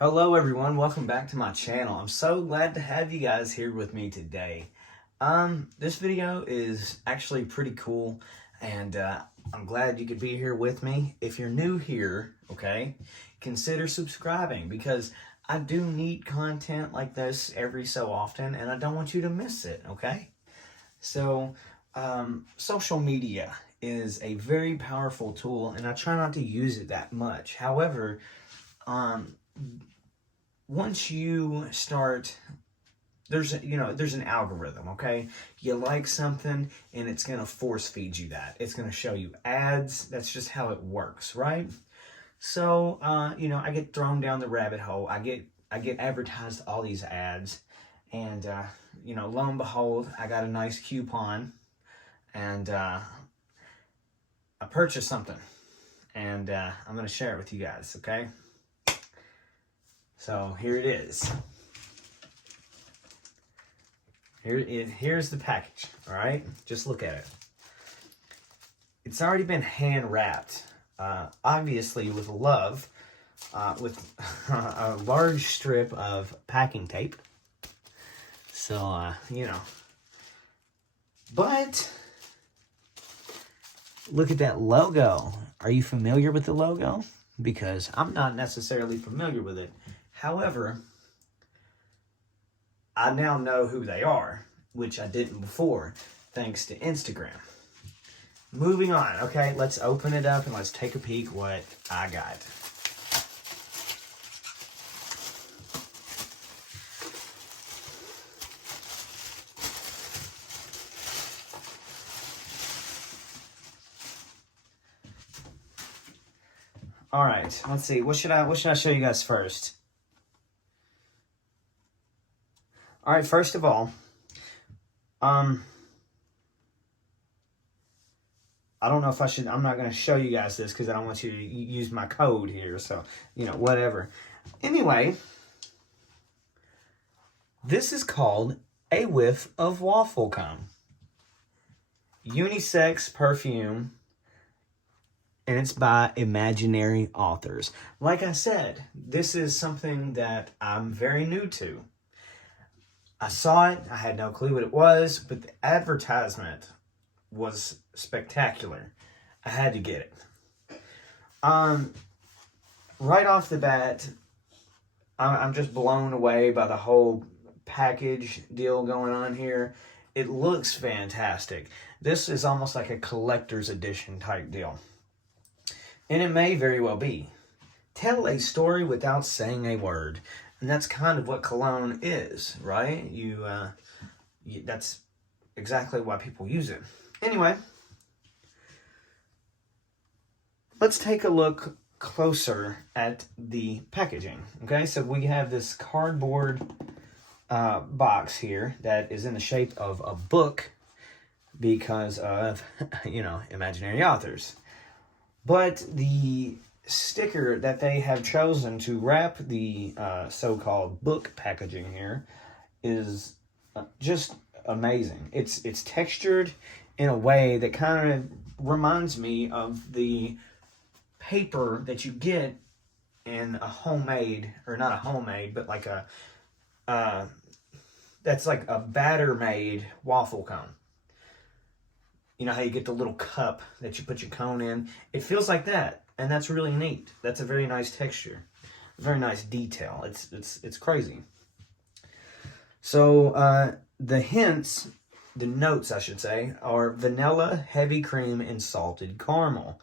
Hello everyone, welcome back to my channel. I'm so glad to have you guys here with me today. This video is actually pretty cool and I'm glad you could be here with me. If you're new here, okay, consider subscribing because I do need content like this every so often and I don't want you to miss it, okay? So, social media is a very powerful tool and I try not to use it that much. However, once you start, there's an algorithm, okay? You like something and it's going to force feed you that. It's going to show you ads. That's just how it works, right? So, I get thrown down the rabbit hole. I get advertised all these ads and, lo and behold, I got a nice coupon and I purchased something and I'm going to share it with you guys, okay? So here it is. Here's the package, all right? Just look at it. It's already been hand wrapped, obviously with love, with a large strip of packing tape. So, but look at that logo. Are you familiar with the logo? Because I'm not necessarily familiar with it. However, I now know who they are, which I didn't before, thanks to Instagram. Moving on, okay, let's open it up and let's take a peek what I got. All right, let's see. What should I show you guys first? All right, first of all, I don't know if I should, I'm not going to show you guys this because I don't want you to use my code here, so, whatever. Anyway, this is called a Whiff of Waffle Cum. Unisex perfume, and it's by imaginary authors. Like I said, this is something that I'm very new to. I saw it, I had no clue what it was, but the advertisement was spectacular. I had to get it. Right off the bat, I'm just blown away by the whole package deal going on here. It looks fantastic. This is almost like a collector's edition type deal. And it may very well be. Tell a story without saying a word. And that's kind of what cologne is, right? That's exactly why people use it. Anyway, let's take a look closer at the packaging. Okay, so we have this cardboard box here that is in the shape of a book because of, imaginary authors. But the sticker that they have chosen to wrap the so-called book packaging here is just amazing. It's textured in a way that kind of reminds me of the paper that you get in a homemade, or not a homemade, but like that's like a batter-made waffle cone. You know how you get the little cup that you put your cone in? It feels like that, and that's really neat. That's a very nice texture, very nice detail. It's crazy. So the notes, I should say, are vanilla, heavy cream, and salted caramel.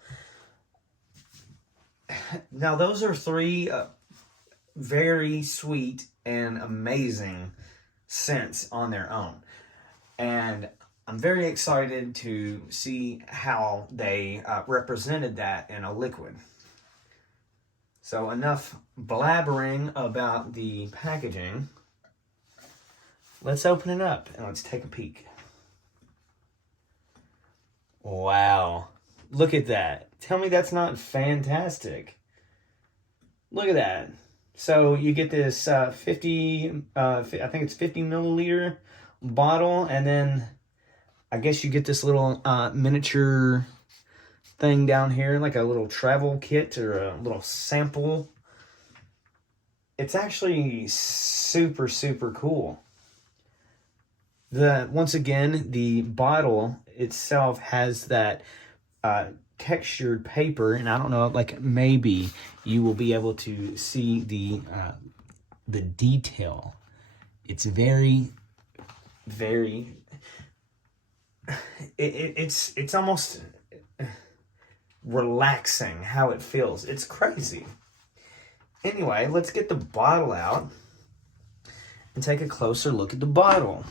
Now, those are three very sweet and amazing scents on their own. And I'm very excited to see how they represented that in a liquid. So enough blabbering about the packaging. Let's open it up and let's take a peek. Wow. Look at that. Tell me that's not fantastic. Look at that. So you get this 50 milliliter bottle, and then I guess you get this little miniature thing down here, like a little travel kit or a little sample it's actually super, super cool. Once again, the bottle itself has that textured paper, and I don't know, like maybe you will be able to see the detail. It's very, very. It's almost relaxing how it feels. It's crazy. Anyway, let's get the bottle out and take a closer look at the bottle.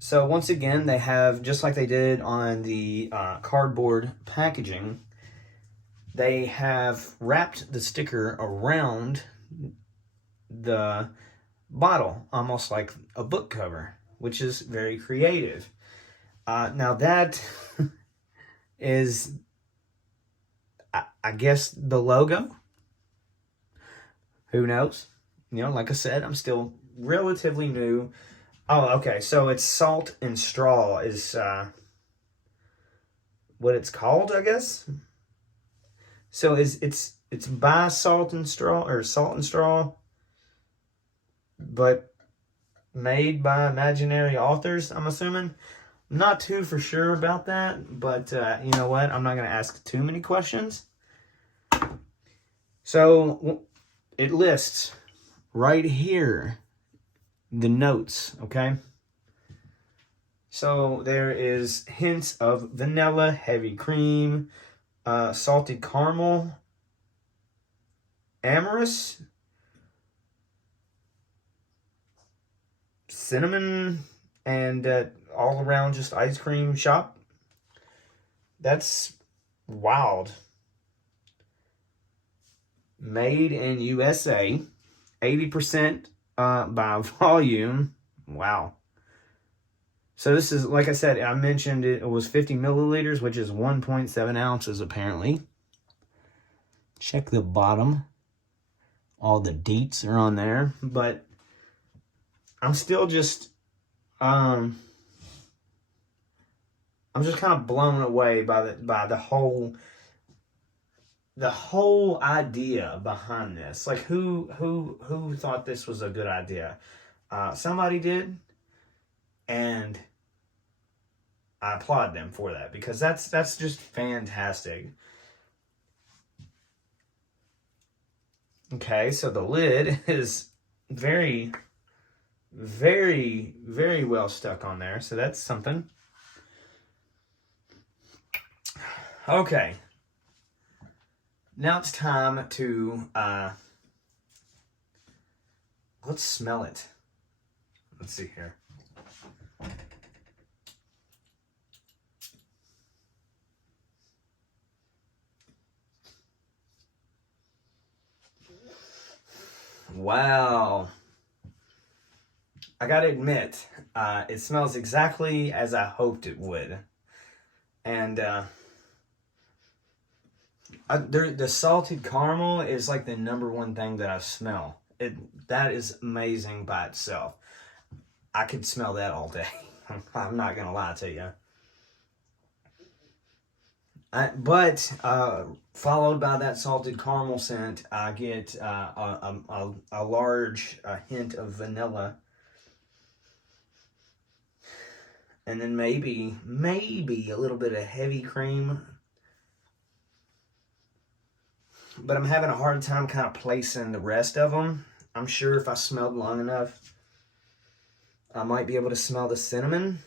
So once again, they have, just like they did on the cardboard packaging, they have wrapped the sticker around the bottle, almost like a book cover, which is very creative. Now that is, I guess, the logo. Who knows? You know, like I said, I'm still relatively new. Oh, okay. So it's Salt and Straw is what it's called, I guess. So it's by Salt and Straw, or Salt and Straw, but made by imaginary authors, I'm assuming. I'm not too for sure about that, but you know what? I'm not going to ask too many questions. So it lists right here the notes, okay? So there is hints of vanilla, heavy cream, salted caramel, amorous, cinnamon, and all around just ice cream shop. That's wild. Made in USA, 80% by volume. Wow. So this is, like I said, I mentioned it was 50 milliliters, which is 1.7 ounces apparently. Check the bottom. All the dates are on there, but I'm still just, I'm just kind of blown away by the whole idea behind this. Like, who thought this was a good idea? Somebody did, and I applaud them for that, because that's just fantastic. Okay, so the lid is very, very, very well stuck on there, so that's something. Okay. Now it's time to, let's smell it. Let's see here. Wow. I gotta admit, it smells exactly as I hoped it would. And the salted caramel is like the #1 thing that I smell. That is amazing by itself. I could smell that all day. I'm not gonna lie to you. But followed by that salted caramel scent, I get a large hint of vanilla, and then maybe a little bit of heavy cream. But I'm having a hard time kind of placing the rest of them. I'm sure if I smelled long enough, I might be able to smell the cinnamon.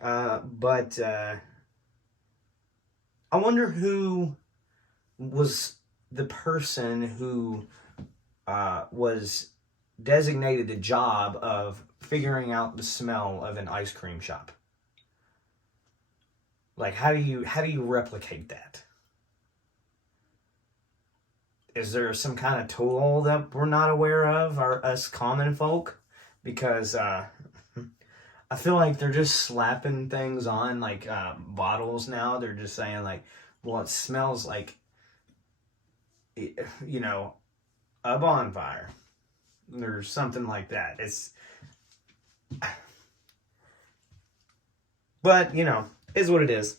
But I wonder who was the person who was designated the job of figuring out the smell of an ice cream shop. Like, how do you replicate that? Is there some kind of tool that we're not aware of, or us common folk? Because I feel like they're just slapping things on, like bottles now. They're just saying, like, well, it smells like, you know, a bonfire or something like that. But, you know, is what it is.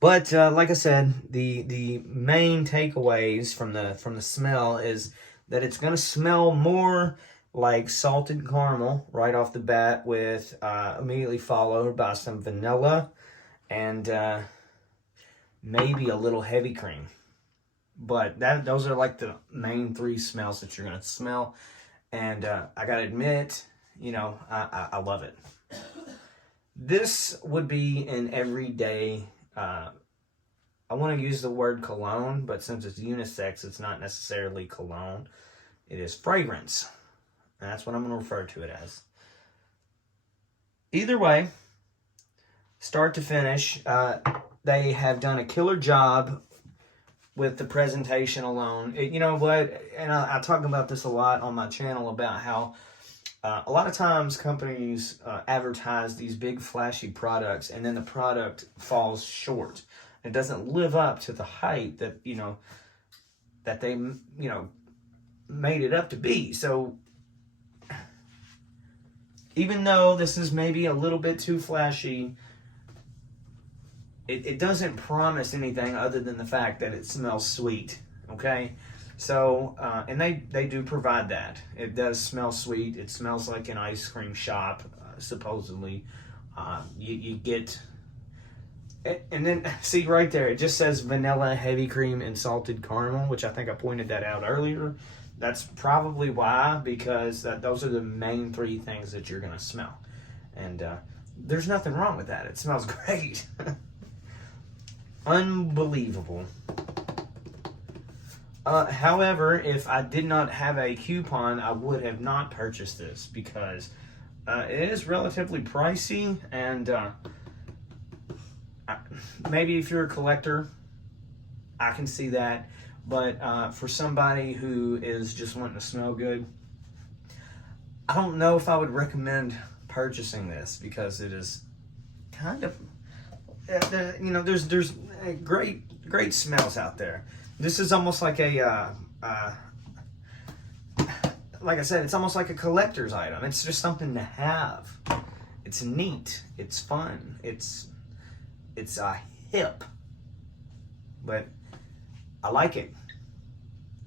But like I said, the main takeaways from the smell is that it's going to smell more like salted caramel right off the bat, with immediately followed by some vanilla and maybe a little heavy cream. But those are like the main three smells that you're going to smell. And I got to admit, you know, I love it. This would be an everyday, I want to use the word cologne, but since it's unisex, it's not necessarily cologne. It is fragrance. And that's what I'm going to refer to it as. Either way, start to finish, they have done a killer job with the presentation alone. You know what? And I talk about this a lot on my channel about how a lot of times companies advertise these big flashy products, and then the product falls short. It doesn't live up to the hype that, you know, that they, you know, made it up to be. So even though this is maybe a little bit too flashy, it doesn't promise anything other than the fact that it smells sweet, okay? So, and they do provide that. It does smell sweet. It smells like an ice cream shop, supposedly. You get, and then, see right there, it just says vanilla, heavy cream, and salted caramel, which I think I pointed that out earlier. That's probably why, because those are the main three things that you're going to smell. And there's nothing wrong with that. It smells great. Unbelievable. However, if I did not have a coupon, I would have not purchased this, because it is relatively pricey, and maybe if you're a collector, I can see that. But for somebody who is just wanting to smell good, I don't know if I would recommend purchasing this, because it is kind of, you know, there's great smells out there. This is almost like a, like I said, it's almost like a collector's item. It's just something to have. It's neat. It's fun. It's hip. But I like it.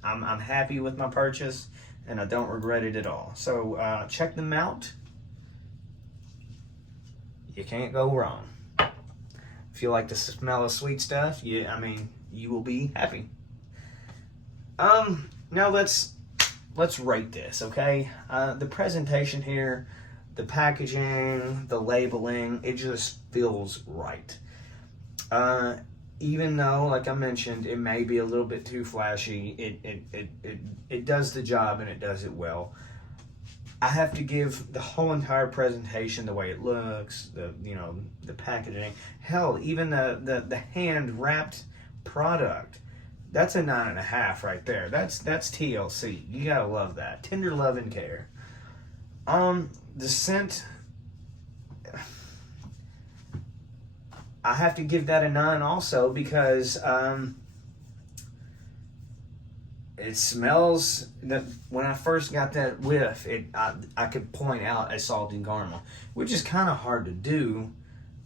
I'm happy with my purchase, and I don't regret it at all. So check them out. You can't go wrong. If you like the smell of sweet stuff, I mean, you will be happy. Now let's rate this, okay? The presentation here, the packaging, the labeling, it just feels right. Even though, like I mentioned, it may be a little bit too flashy, it does the job, and it does it well. I have to give the whole entire presentation, the way it looks, the packaging, hell, even the hand wrapped product. That's a 9.5 right there. That's TLC. You gotta love that. Tender love and care. The scent, I have to give that a 9 also, because it smells, that when I first got that whiff, I could point out a salted caramel, which is kind of hard to do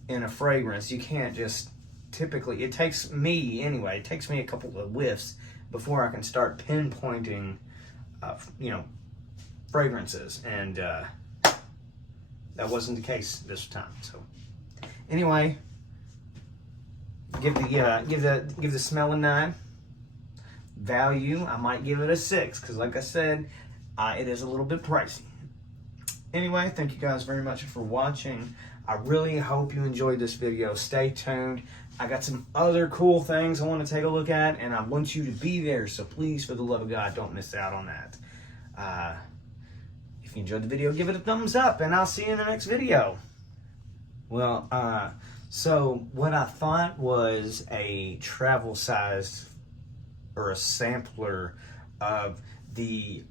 in a fragrance. You can't just typically, it takes me anyway, it takes me a couple of whiffs before I can start pinpointing, fragrances, and that wasn't the case this time. So anyway, give the smell a 9. Value, I might give it a 6, because like I said, it is a little bit pricey. Anyway, thank you guys very much for watching. I really hope you enjoyed this video. Stay tuned. I got some other cool things I want to take a look at, and I want you to be there. So please, for the love of God, don't miss out on that. If you enjoyed the video, give it a thumbs up, and I'll see you in the next video. Well, so what I thought was a travel size, or a sampler of the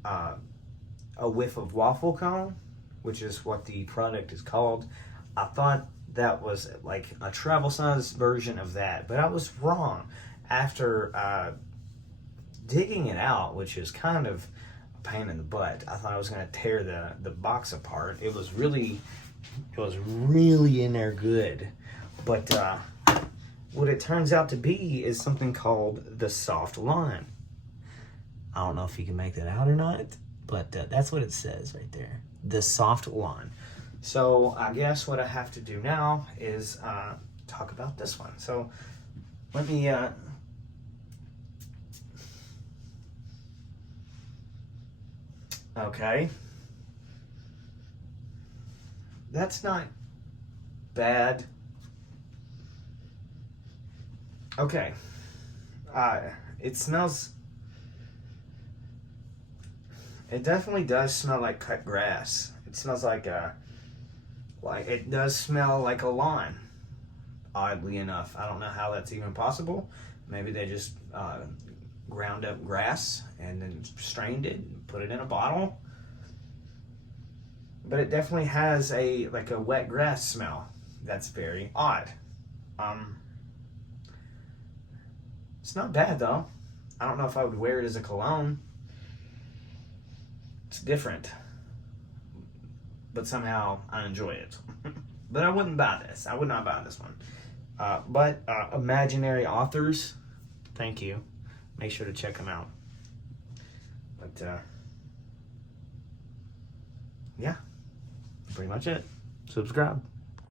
a Whiff of Waffle cone, which is what the product is called. I thought that was like a travel size version of that, but I was wrong. After digging it out, which is kind of a pain in the butt, I thought I was going to tear the box apart. It was really in there good, but what it turns out to be is something called the soft lawn. I don't know if you can make that out or not, but that's what it says right there. The soft lawn. So I guess what I have to do now is talk about this one. So let me okay. That's not bad. Okay. It smells... It definitely does smell like cut grass. It smells like it does smell like a lawn. Oddly enough, I don't know how that's even possible. Maybe they just ground up grass and then strained it and put it in a bottle. But it definitely has a wet grass smell. That's very odd. It's not bad though. I don't know if I would wear it as a cologne. It's different, but somehow I enjoy it. But I wouldn't buy this. I would not buy this one. But imaginary authors, thank you. Make sure to check them out. But yeah, pretty much it. Subscribe.